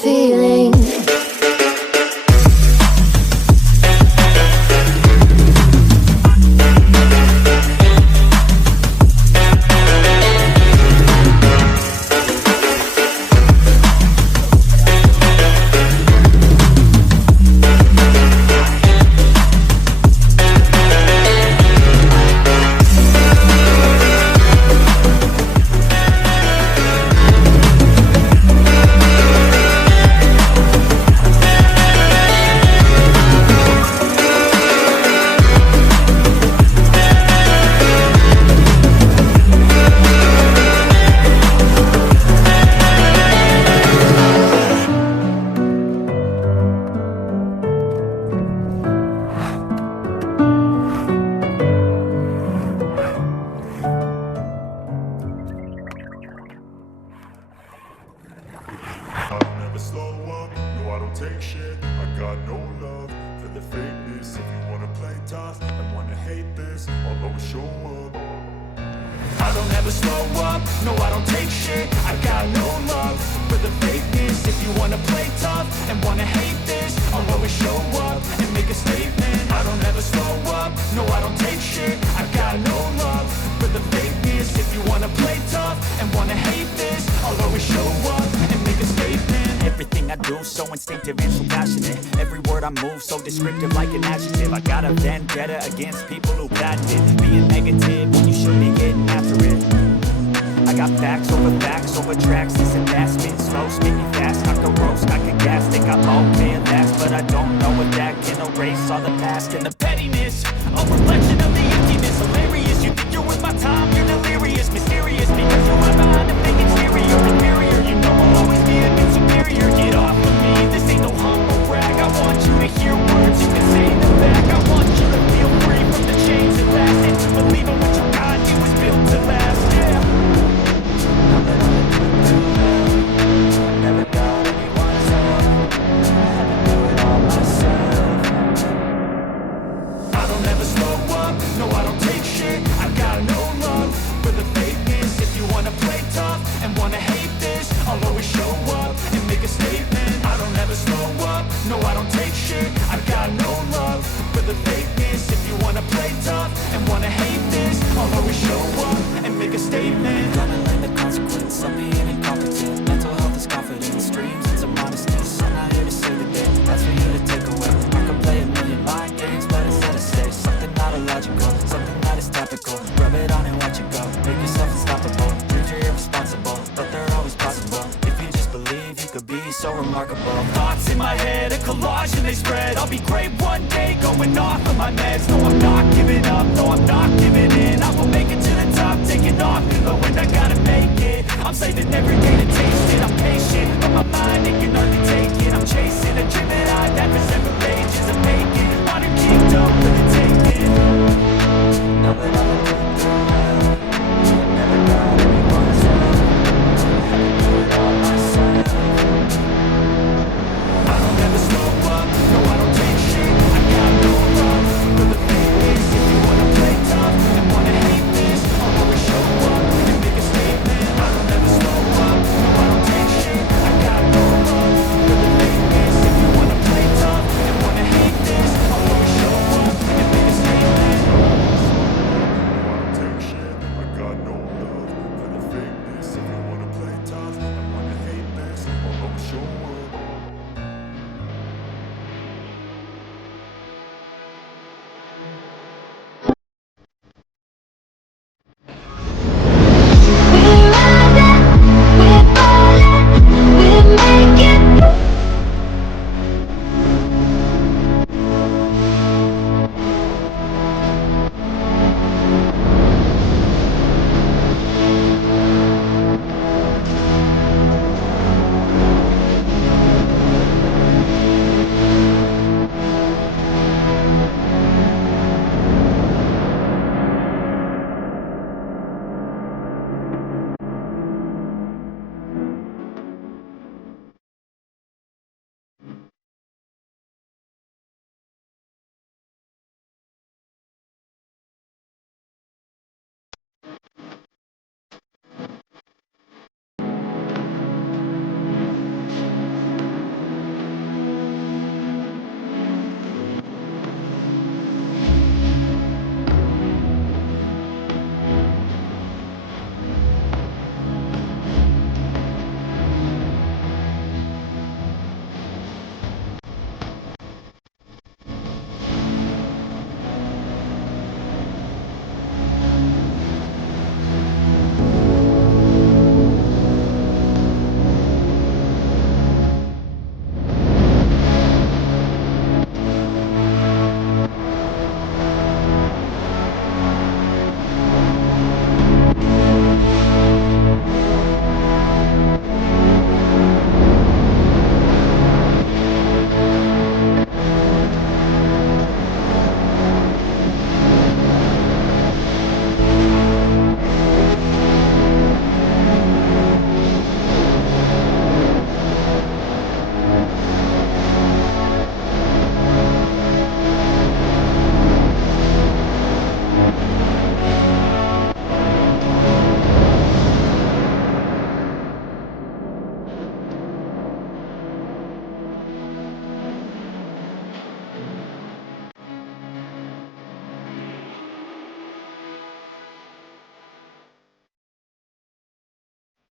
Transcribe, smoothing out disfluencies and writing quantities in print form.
feeling. So instinctive and so passionate. Every word I move so descriptive like an adjective. I got a vendetta against people who patented being negative when you should be getting after it. I got facts over tracks. This investment slow, speaking fast. I could roast, I could gas. Think I'm okay at last, but I don't know if that can erase all the past and the pettiness. A reflection of the emptiness. Hilarious, you think you're worth my time. You're delirious, mysterious, because you're right behind the fake exterior. Inferior, you know I'll always be a bit superior. Get off of me, this ain't no humble brag. I want you to hear words, you can say them back. I want you to feel free from the chains that lasted. Believe in what you got, you was built to last, yeah. Now that I'm through hell, never got anyone's help. Had to do it all myself. I don't ever slow up, no I don't take shit. I got no love for the fakeness. If you wanna play tough and wanna hate this, I'll always show up and make a statement. I don't ever slow up, no I don't take shit. I got no love for the fakeness. If you wanna play tough and wanna hate this, I'll always show up and make a statement. Gonna learn the consequence of being incompetent. Mental health is confidence, dreams and some modestness. I'm not here to save the day, that's for you to take away. I could play a million mind games, but instead I say something not illogical, something that is topical. Rub it on and watch it go, make yourself unstoppable. Dreams are irresponsible, but they're always possible. If you just believe, you could be so remarkable. Thoughts in my head, a collage and they spread. I'll be great one day, going off of my meds. No, I'm not giving up, no, I'm not giving in. I will make it to the top, taking off in the wind. I gotta make it, I'm saving every day to taste it. I'm patient, but my mind, it can